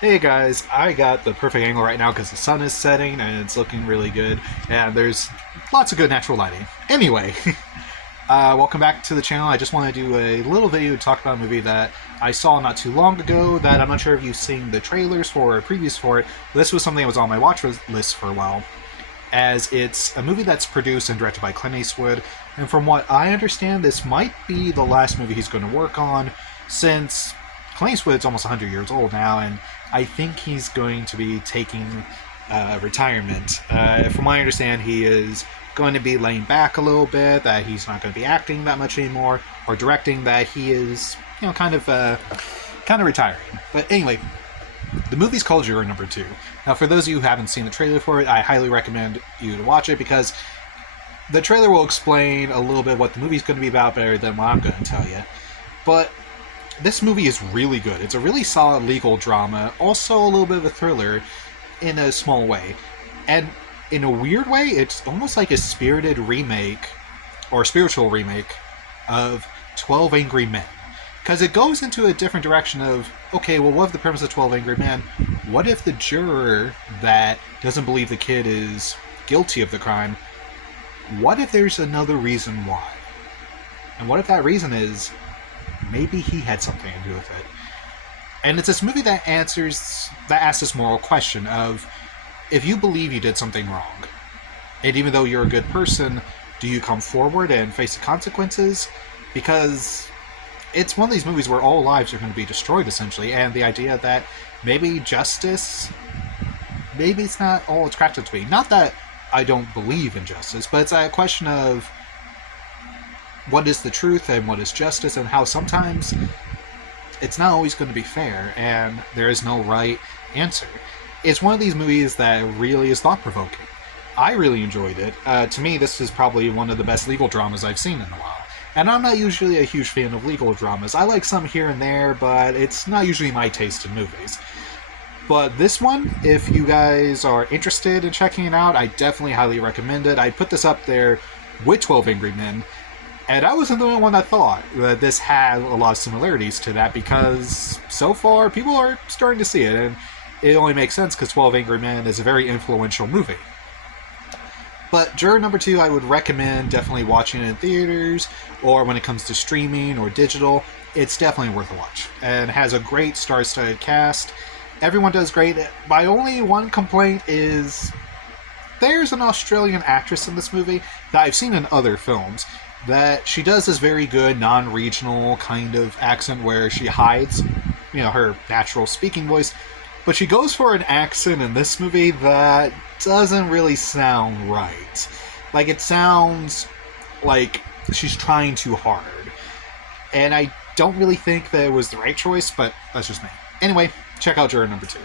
Hey guys, I got the perfect angle right now because the sun is setting and it's looking really good, and there's lots of good natural lighting. Anyway, welcome back to the channel. I just want to do a little video to talk about a movie that I saw not too long ago that I'm not sure if you've seen the trailers for or previews for it. This was something that was on my watch list for a while, as it's a movie that's produced and directed by Clint Eastwood, and from what I understand, this might be the last movie he's going to work on, since Clint Eastwood's almost 100 years old now, and I think he's going to be taking retirement. From what I understand, he is going to be laying back a little bit, that he's not going to be acting that much anymore, or directing, that he is, kind of retiring. But anyway, the movie's called Juror Number 2. Now, for those of you who haven't seen the trailer for it, I highly recommend you to watch it, because the trailer will explain a little bit what the movie's going to be about better than what I'm going to tell you. But this movie is really good. It's a really solid legal drama, also a little bit of a thriller in a small way. And in a weird way, it's almost like a spirited remake, or spiritual remake, of 12 Angry Men. Because it goes into a different direction of, okay, well, what if the premise of 12 Angry Men? What if the juror that doesn't believe the kid is guilty of the crime, what if there's another reason why? And what if that reason is maybe he had something to do with it? And it's this movie that asks this moral question of, if you believe you did something wrong, and even though you're a good person, do you come forward and face the consequences? Because it's one of these movies where all lives are going to be destroyed, essentially, and the idea that maybe justice, maybe it's not all attractive to me. Not that I don't believe in justice, but it's a question of what is the truth and what is justice, and how sometimes it's not always going to be fair and there is no right answer. It's one of these movies that really is thought-provoking. I really enjoyed it. To me, this is probably one of the best legal dramas I've seen in a while. And I'm not usually a huge fan of legal dramas. I like some here and there, but it's not usually my taste in movies. But this one, if you guys are interested in checking it out, I definitely highly recommend it. I put this up there with 12 Angry Men, and I wasn't the only one that thought that this had a lot of similarities to that, because so far people are starting to see it, and it only makes sense because 12 Angry Men is a very influential movie. But Juror Number 2, I would recommend definitely watching it in theaters, or when it comes to streaming or digital. It's definitely worth a watch, and has a great star-studded cast. Everyone does great. My only one complaint is there's an Australian actress in this movie that I've seen in other films, that she does this very good non-regional kind of accent where she hides, her natural speaking voice, but she goes for an accent in this movie that doesn't really sound right. Like, it sounds like she's trying too hard. And I don't really think that it was the right choice, but that's just me. Anyway, check out Juror Number 2.